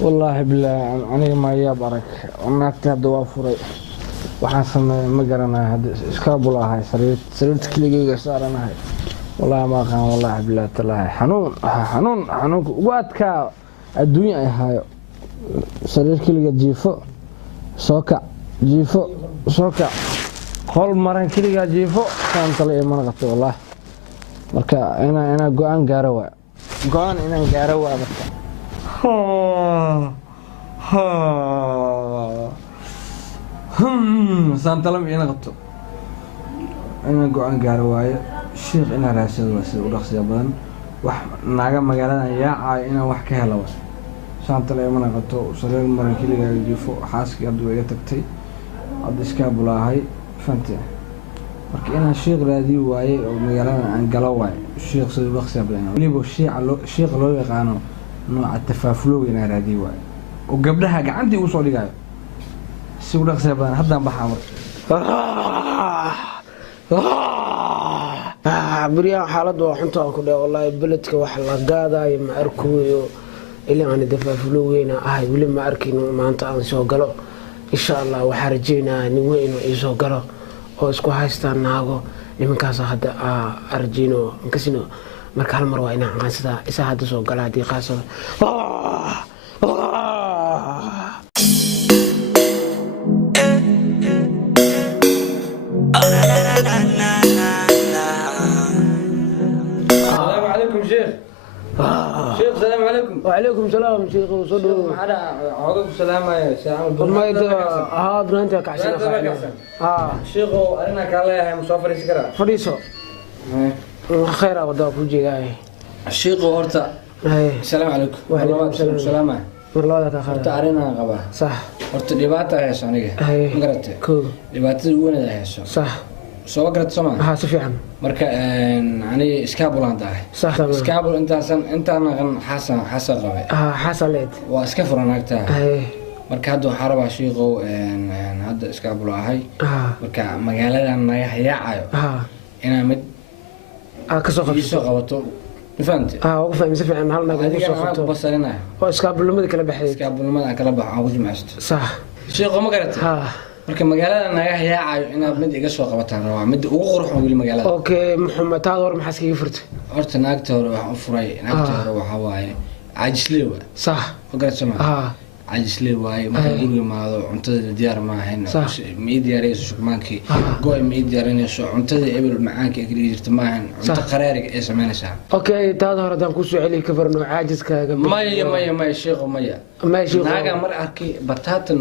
والله بالله أنا ما يبارك أنا كتاب دوافري وحاسن ما قرنا هذا إسكابولا هاي سريرت كليجي صار أنا هاي والله ما كان والله بالله تلاهي حنون وقت كا الدنيا هاي سرير كليجي جيفو سوكا جيفو سوكا كل مرة كليجي جيفو كان طلع ما نقطع والله marka ina go'aan gaaro waa go'aan inaan gaaro waa marka santalam ina qabto ina go'aan gaaro waayo sheekh ina raasado waa sida u dhaqsiya badan wax naaga magaalada yaacay ina wax ka helo santalam ina qabto sariir maran kiliga jifo xaaskii haduu iga tagtay ad iska bulaahay fanti marka inaan sheekh raadi waaye oo magaalada aan galo waaye sheekh soo waqti badan waliba sheekh loo yaqaano nooca tafaafulo inaan raadi waaye oo gabdhaha gacantii u soo dhigayo si u dhaqsi badan haddaan baxaa marka bariya xaaladu waa xunta ku dhaw wallahi beledka wax la gaadayo ma arkayo ilaa aan tafaafulo weyn ahay wali ma arkino maanta aan soo galo insha Allah waxa rajeynaa nin weyn oo soo galo oo isku haystaan naago nimankaas hadda arjino kasino marka hal mar waa inaan qansada isa hadda soo galaa di qaasada السلام عليكم شيخ شيخ السلام عليكم وعليكم السلام شيخ وصدوا معنا عقب السلامة يا سلام ما برانت كعسنا شيخ أنا كان لها مسافر سكرا فريسو خير ودا كوجي جاي الشيخ هورتا السلام عليكم وعليكم السلام والله لك خير هورتا أرينا قبا صح هورتا دبعتها يا سونيك مقرأت كو دبعتها وين ده يا سو صح soo garad Soomaa sifiican marka ani iskaabulaan tahay sax iskaabul intaan xasan qabay xasaleed waa iska furanaagtaa marka hadda waxaa rabaa sheekhow hadda iskaabul ahay marka magaaladan naga hayaacayo inaan mid ka soo qabato فهمت وقف مسافة هل نقول شو بصرنا واسكاب لما ذيك لبحث اسكاب لما ذاك لبح عاوز معست صح شيء ما قرأت marka magaalada naga hayaacayo inaad mid iga soo qabataan waa mid ugu qurxoon wili magaalada okay maxamed taad hor maxaa iskaga furtay horta naagta hore wax u furay naagta hore waxa waaye caajisleew sax ogaasama caajisleew waaye marka guriga maado cuntada diyaar ma ahayn ma diyaarayso shukmaankii gooy ma diyaarayso cuntada ebel macaanka ee kaliya jirta ma ahayn cunta qaraariga ee sameynaysa okay taad hore dan ku soo celi ka farno caajiskaaga maya sheekhu maya naaga mar arkay batatan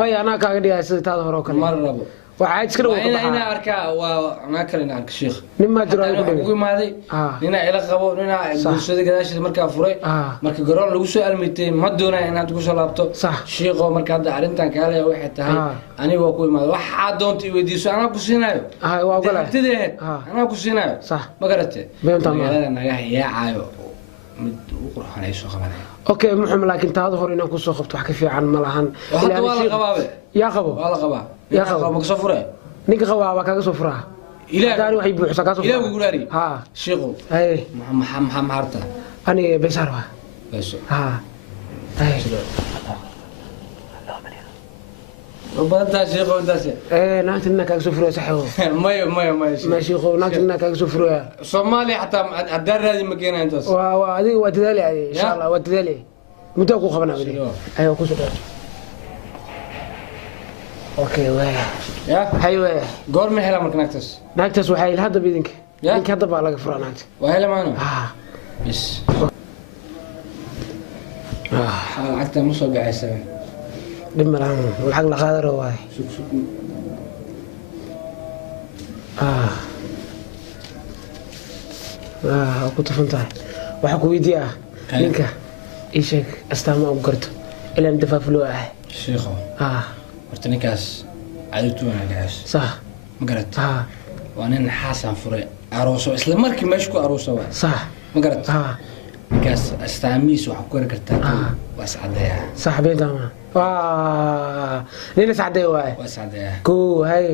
maya ana kaaga dhigay sida taad hore kale mar rabo وعايز كده أنا أركع وأنا كلنا أرك شيخ نما جرى يقول ما هذي نينا إلى قبو نينا جلسة كذا شيء مركب فري مركب جرال لو سؤال ميتين ما دونا إن تقول شلابته شيخ ومركب ده عرنتان كله واحد تهاي أنا وأقول ما واحد دون تودي سو أنا كوسينايو هاي وأقول أنا كوسينايو صح ما قرأت أنا يا عايو وقرأ على شو خبره اوكي محمد لكن تظهر انك كسو خبط wax ka fiican ma lahan ila wala qabaabe ya qabo wala qabaa ya qabo ma soo furay ninka qabaaba kaga soo furaa ila daari waxay buuxsa ka soo ila ugu gulaari ha sheekhu ay maxam harta ani besarwa bes ha ay وبعدها شيخو انت نانت انك كاغ سفرو صحو ما شيخو نانت انك كاغ سفرو صومالي حتى الدار هذه مكينه انت وهذه وتدالي ان شاء الله وتدالي متى كو خبنا ايوه كو سدر اوكي واه يا ايوه غورمي هلا مركناكتس ناكتس waxay hadda bidinka ninka hadda baa laga furanaad وهلا معنا بس عقدت مصو بعيسى دمران والحق لا قادر واي شوف كنت فهمتها waxa ku weydiiyaa ninka ishak astaama u garto ila inta faafloo ah sheekho horta ninkaas caadatu wanaagaas sax ma garat waa nin xaasan furay arooso isla markii meesha ku arooso waa sax ma garat ninkaas astaamiis waxa ku kartaa waa sacadeeya saxbeedama nin sacadeeya waa sacadeeya ko hay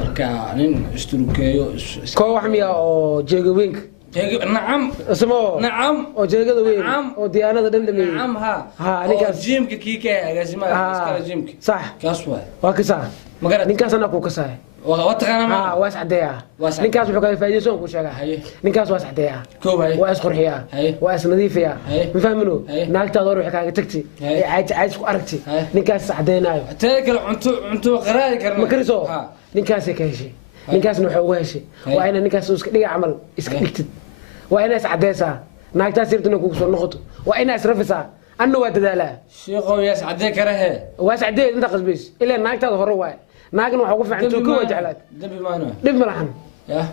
marka nin isturukeeyo ko wax miya oo jeego weynka نعم اسمه نعم وجيغدا وين نعم وديانada dhandhamay نعم ها ninkaas جيمك كيكا agaasimaha iskala جيمك صح kaas waay waa kasaa ma garad ninkaas ana ku kasaa وتقانا ما ها واس عديا ninkaas wuxuu ka faa'iideysan ku sheegaa ninkaas waas عديا كوباي waas qurxiya waas nadiifiya ma fahmino naagtaada hore waxay kaaga tagtay caaj ku aragtay ninkaas cadeenayo teekal cunto qaraay karna ma kariso ninkaas ka heshay ninkaasna wuxuu uga heshay waa in ninkaas iska dhiga camal iska dhigtid waa in is cadeysaa naagtaas sirtuna kugu soo noqoto waa in is rafisaa anna waa dadaalaa sheeqo yaas cadee karahe waas cadee inta qasbays ilaa naagtaada hore waa naagna waxa ugu fiican ku wajaclaad dabi maano dib malahan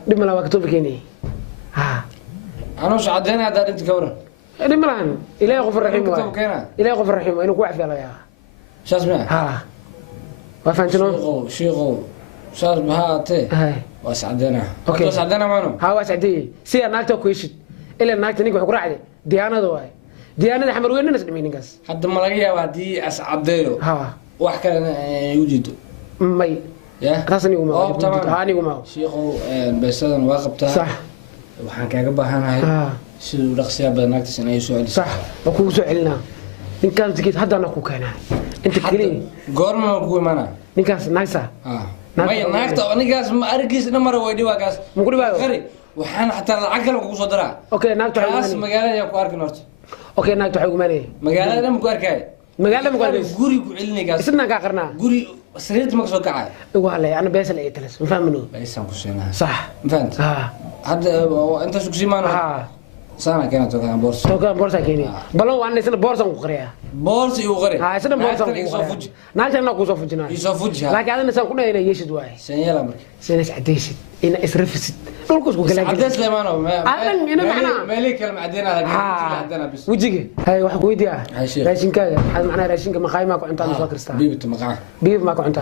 dib malaha waa katoobi keenay ha أنا وش عدينا هذا أنت كورة؟ دب malahan ilaahay qof raxiim waa ilaahay qof raxiim inuu ku cafiyo laga شو اسمه؟ ها waa fahantina شيخو شو اسمه هاتي هاي واس عدينا أوكي. واس عدينا مانو ها waas cadee si naagta ku heshid ilaa naagta ninka wuxuu ku raacday diyaanada waay diyaanada xamar weyn nas dhimay ninkaas hadda ma laga yaabaa haddii as cadeeyo ha wax kale yujido may ya taasni uma oo tamam ani uma sheekhu beesadan waa qabtaa صح waxaan kaaga baahanahay ها sidoo dhaqsiya badan naagtiis inay soo celiso صح وكو soo celina ninkaan tikid hadana ku keenaa inta kali goorma ku imaana ninkaas naagsa maya naagta anigaas ma arkiis dhamar way dhiwaagaas ma ku dhibaayo qari waxaan xataa lacag kale kugu soo diraa okay naagta kaas magaalada ku arkin horta okay naagta waxay umaanay magaalada ma ku arkay magaalada ma ku arkay guri ku celinaygaas isna ka qarnaa guri sariirta ma soo kacay والله انا بس اللي تلس ما فاهمنو baysan ku seenaa صح فهمت ها hadda inta sugu simaano ها sana kana tokan boorso توكا بورصه كيني بلون وانا اسنا بورصه ku qariya boorso iyo qari ها اسنا بورصه ku qariya naagtana ku soo fujinaa isoo fuji laakiin adana san ku dhaynaa yeeshid waay sanyala markii سيناس عديشد إن إسرفست دولكوس وكلا عديس لمانو أهلاً إنا معنا مالي كلمة عدينا لكن عدينا بس وجيك هاي واحد قويديا هاي شيخ راشين كذا هذا معناه راشين كما خاي ماكو أنت مسافر ستا بيبت مقع بيب ماكو أنت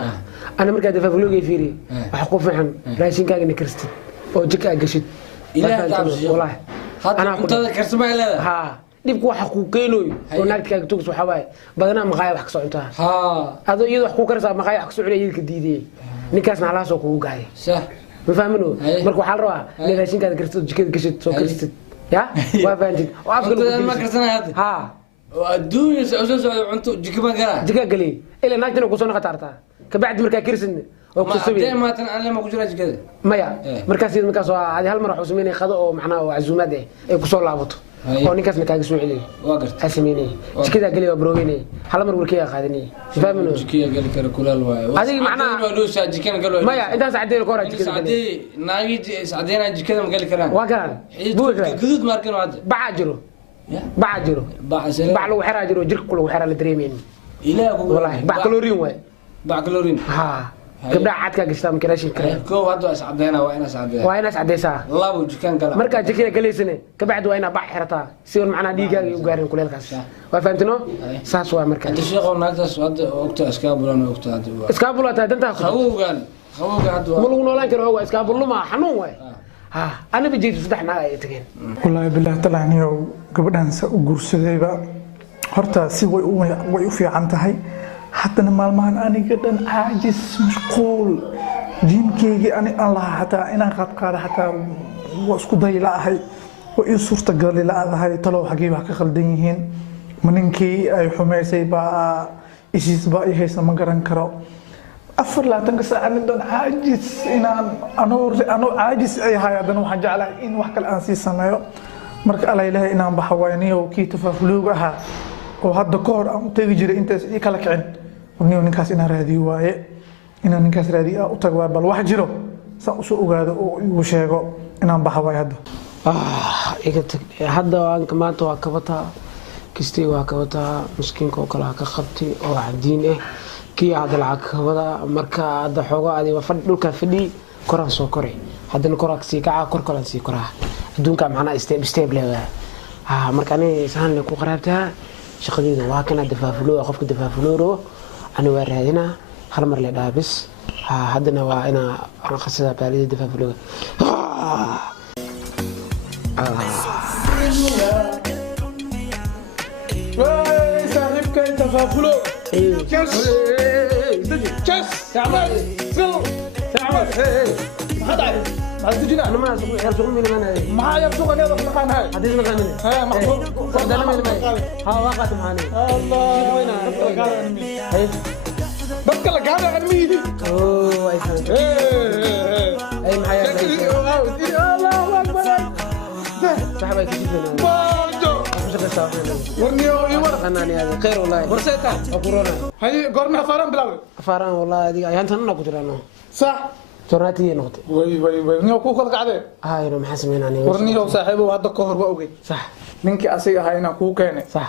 أنا مركز دفع فلوجي فيري وحقوق عن راشين كذا نكرست أو جيك أجشت والله أنا كنت ذكرت ما لا ها ديبك waxa ku keenooy oo naagta ka tugs waxa way badana maqaay wax ka soconta ha ado iyadu wax ku karsaa maqaay wax ka socday iyadka diiday ninkaasna halaas oo kugu gaay صح ما فاهمينه مرك waxaa la rabaa in raashinka karto jikada gashid soo kartid ya waa fahantin oo afgal ما كرتنا هذا ha adduunya soo cunto jikama gara jika gali ila naagtana ku soo noqotarta ka bacd marka kirsin oo ku sameeyay ma tan aan lama ku jira jikada maya markaas waa hal mar wax u sameeyay qado oo macnaa oo azuumad ay ku soo laabato oo ninkaasna kaaga soo celiyay waa gartay asameeyay jikada gali waa broweynay hal mar warkiya qaadanay fahamino jikiya gali kara kulal waay adiga macnaa waa doosa jikana gal waay maya intaas cadeen koora jikada gali naagi sadeena jikada ma gali karaan waa garan gudud markan wad baa jiro baa jiro baa lagu xiraa jiro jirku lagu xiraa la dareemeyn ilaahu wallahi baa kaloriin way baa kaloriin ha gabdha cadka gashtaa markii raashin kale koow hadda is cadeena waa inaas cadeena waa inaas cadeysaa labo jikan gala marka jikada galeysane ka bacdi waa inaa baa xirataa si uu macnaa dhiigaaga u gaarin kuleelkaas waa fahamtino saas waa marka hadda sheekho naagtaas hadda ogta iskaabulan ogta hadda iskaabulata danta khawowgan hadda ma lagu noolaan karo waa iskaabuluma xanuun way ha ana bijid saddex naag ay tageen wallahi billaah talaaniyo gabadhan sa u guursadayba horta si way u fiican tahay haddana maalmahan aniga dhan caajis mashquul diinkeygii ani aan lahaa hataa inaan qaadqaada hataa waa isku day la'ahay waa ii suurtagali la'adahay talow xaggii wax ka khaldan yihiin ma ninkii ay xumaysay baa ishiis baa i haysa ma garan karo 24 saac nin dhan caajis inaan anoo caajis ay ahay haddana waxaan jeclahay in wax kale aan sii sameeyo marka alla ilaahay inaan baxa waayniyow kii tafaafulooga ahaa oo hadda ka hor aan u tegi jiray intaas ii kala kicin warniyow ninkaas inaan raadiyo waaye inaan ninkaas raadiyo u tago bal wax jiro saan usoo ogaado oo igu sheego inaan baxa waaye hadda iga tag hadda aanka maanta waa kabataa kistay waa kabataa miskiinka oo kale ka qabtay oo cadiin ah kii hadda lacag kabada marka hadda xoogo adiga fadhi dhulka fadhi koraan soo koray haddana koraa sii kaca kor koran sii koraa adduunka macnaa step leeyahay marka ani sahan ku qaraabtaa shaqadeedu waa kana dafaafulo qofka dafaafulo ani waa raadina hal mar la dhaabis haddana waa ina aan qasada baalida dafaafulo صاحبك تفافلو Just تعمل تعمل ما تجينا انا ما اسوق يا سوق من انا ما يبدو ان هذا مكان هاي حديث نقاني ها محمود صدق من ها وقت معاني الله وين هي بس لك هذا علمي اوه اي فهمت اي معايا الله اكبر صاحبي كيف مش قصه ورني يورق انا هذا خير والله برسيتا كورونا هاي قرنا فارن بلاوي فاران والله هذه ايام انا كنت انا صح توراتي نقطه وي نيو كو كل قعده هاي انا محاسبين انا ورني هو صاحبه هذا كهر با اوغي صح ninkii asiga ahaa inaan kuu keenay صح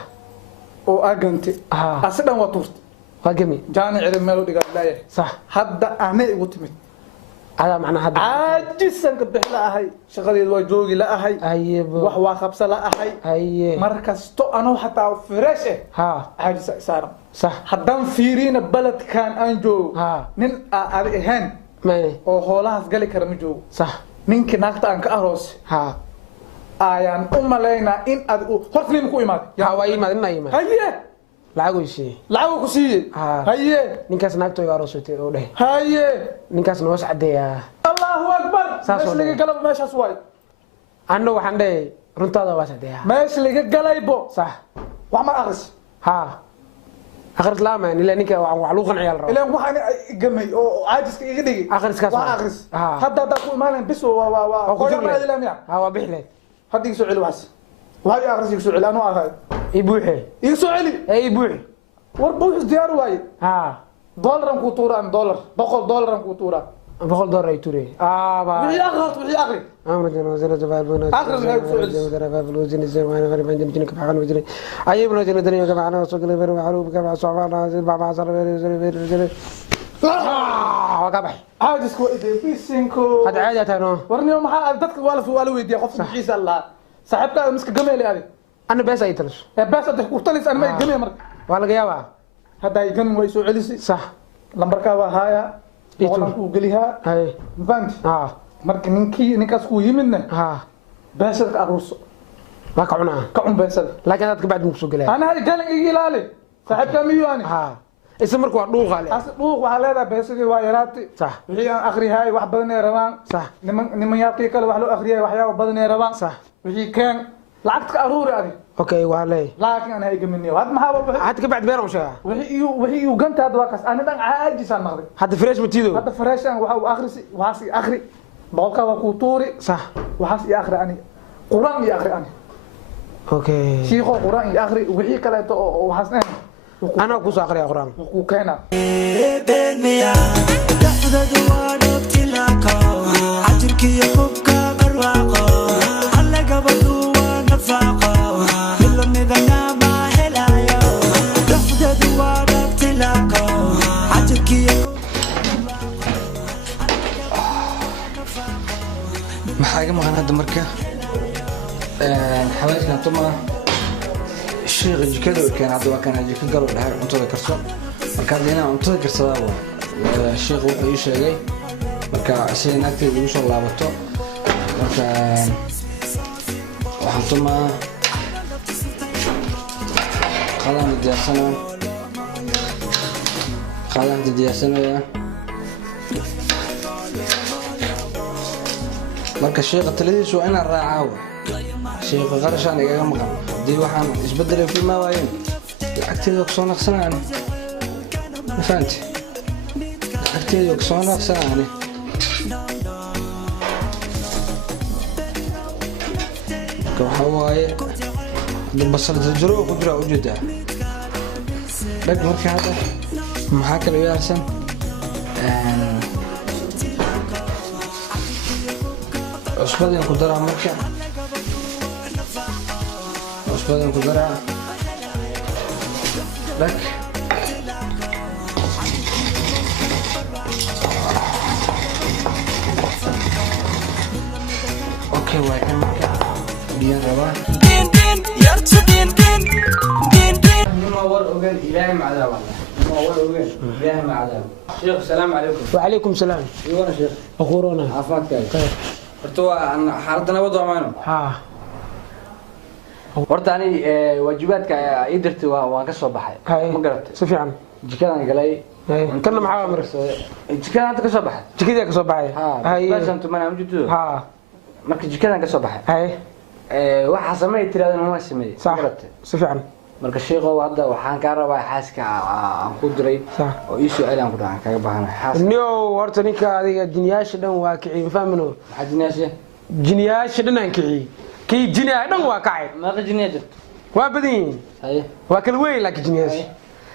oo agantay asidan waa turtay واقمي jaani cirib meel u dhigaa leeyahay صح hadda aanay igu timid هذا معنى هذا caajisan ka bix la ahay shaqadeed waa joogi la ahay اي wax waa qabsa la ahay اي markasto anoo xataa fresh ها caajisa saaran صح haddaan fiirina baladkan aan joogo ها nin aan ahayn ماني oo hoolahaas gali kara ma joogo صح ninkii naagta aan ka aroosay ها ayaan u malaynaa in aad horta nin ku imaad ها واي ما دنا يما haye lacag شيء lacag ku siiyay haye ninkaas naagto iga aroosatay oo dhahay haye ninkaas noo sacdeeya Allahu akbar meesh laga galay meeshaas way anna waxaan dhahay runtaada waa sacdeeya meesh laga galaybo صح wax ma akhris ها akhris lama ila ninka wax lagu qanciyaa la rabo ilaan waxaan gamay oo caajiska iga dhigi akhriskaas waa akhris hadda ku imaan bis waa qoyar ma ilaa miya ها waa bixle hadda igu soo celi waxas waxa akhris igu soo celi anoo ahay i buuxe igu soo celi ay buuxe war buux diyaar waay ها dolaran ku tuuraan dollar $100 ku tuuraan $100 ay turee ba wixii akhri أمر جنوزنا جبال بنا آخر غير سعودي في الوزن الزمان غريب عند مجنك بحقن وزني أيب لو جنودني وجمعنا وسوق لي بيرو معروف كما صعبنا زين مع صار بيرو وقبح عاجز كو إدي بيسينكو هذا عادة أنا ورني ما دتك ولا ويدي قف عيسى الله صاحبك مسك جميل هذه أنا بس أيتلش بس أدك قلت أنا ما جميل مرك ولا جيابا هذا يجمع ويسو عليسي صح لمبركا وهايا ولا كوجليها هاي فهمت marka ninkaas ku yimidna beesada aruurso waa ka cunaa ka cun beesada laakiin dadka baad muxuu galay ana hay galan iga ilaali saaxiibka miyuani isla markuu waa dhuuq ale dhuuq waxa leedahay beesadii waa yaraatay sax wixii aan akhriyahay wax badan ay rabaan sax niman yaalkii kale wax loo akhriyay waxyaabo badan ay rabaan sax wixii keen lacagta aruuri adi okay waa leey laakiin ana hay gaminiyo had maxaa had ka bacd beeran sheega wixii uu ganta hadda waa kaas ana dhan caajisan maqday hadda fresh matido hadda fresh waxa uu akhrisi waasi akhri boqolka waa ku tuuri صح waxaas iyo akhri ani quraan iyo akhri ani okay shiiqo quraan iyo akhri wixii kale oo waxaas ana ku soo akhriya quraan ku keena beelmiya dhaxdadu waa dhobtilaka ajirkiyo hubka barwaaqo alla gabadhu waa nafaaqo ilmidana ma helayo dhaxdadu waa dhobtilaka ajirkiyo maxaa iga maqan hadda marka xawaaska tuma sheekh jikada oo keen hadda waa kana jikada galo dhahay cuntada karso marka hadina cuntada karsada waa sheekh wuxuu ii sheegay marka asii naagteedu ugu soo laabato marka waxaan tuma qadan diyaarsanayaa marka sheekha taladiisu waa inaan raacaa sheekha qarashaan igaga maqan haddii waxaan isbedelay filmaa waayeen lacagteeda kasoo naqsanaan ma fahanti lacagteeda kasoo naqsanaani marka waxaa waaye hadda basal jarjaro ku jira ujeedaa dhag marka hadda maxaa kale u yaarsan cusbadeen ku daraa marka cusbadeen ku daraa dhag okay waa kan marka biyaan rabaa nima war ogaan ilaahay macadaab nima war ogaan ilaahay macadaab sheekh salaamu calaykum وعليكم السلام iwana sheekh أخورونا caafimaadkaaga horta waa xaaladda nabad waa mayno horta ani waajibaadka ii dirtay waan ka soo baxay ma garatay si fiican jikadaan galay kana maxaa mar jikada hadda ka soo baxay jikada ka soo baxay baasan tumanaa mujiddo marka jikadaan ka soo baxay waxa sameey tiraadana waa sameey si fiican marka sheekho hadda waxaan ka rabaa xaaska aan ku diray oo ii soo ceelan ku dhacan kaga baahanahay xaaska niyo horta ninka adiga jiniyaash dhan waa kicin faamino maxaa jiniyaash dhan aan kicin kii jiniyaa dhan waa kacay ma jiniyaa jirto waa badan waa kala weyn laakiin jiniyaash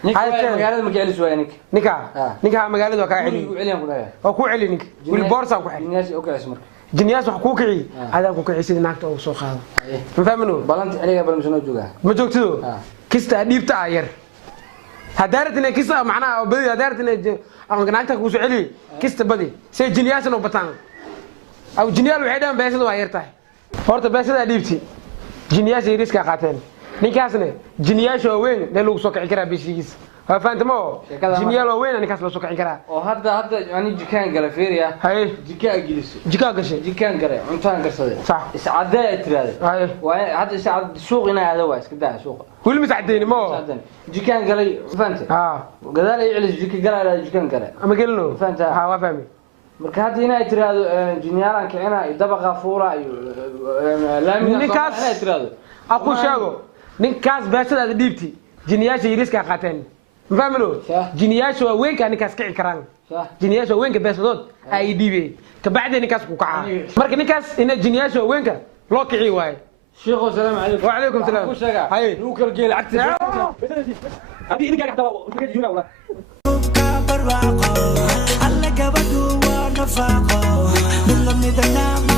magaalada ma jeclis waa ninka magaalada waa ka celi oo ku celi ninka wil boorsan ku xil jiniyaash oo kaas marka jiniyaash wax ku kici adaa ku kici sida naagta oo soo qaado ma faamino balanta xiliga balmsano jooga ma joogtido kista dhiibta ayar hadaaratina kista macnaha oo badi hadaaratina aan naagta ku soo celi kista badi say jiniyaash oo bataan aw jiniyaal waxay dhan beesada waa yartahay horta beesada dhiibti jiniyaash ay riska qaateen ninkaasna jiniyaash oo weyn meel lagu soo kici karaa bishigiis waa faantamo jiniyaal oo weyn ninkaas loo soo kici karaa oo hadda yani jikaan gala fiiriya jikaa giliso jikaa gashay jikaan gala cuntaan garsaday iscaday ay tiraade waa hadda iscad suuq ina aada waa iska daa suuq wili masacdeeni mo jikaan galay faanta gadaal ay cilis jika galay jikaan gala ama gelno faanta waa fahmi marka hadda ina tiraado jiniyaalan kicina dabaqa fuura iyo laamiga ninkaas ina tiraado aku sheego ninkaas beesada dhiibti jiniyaasha yiriska qaateen mafahmino jiniyaasha waa weynka ninkaas kici karaan jiniyaasha waa weynka beesadood ay dhiibeen ka bacdi ninkaas ku kaca marka ninkaas ina jiniyaasha waa weynka loo kici waay sheekho salaam alaykum wa alaykum salaam ku sheega hay uu kala geel agti hadii idinka xataa waa jira wala barwaaqo alla gabadhu waa nafaaqo min lamidana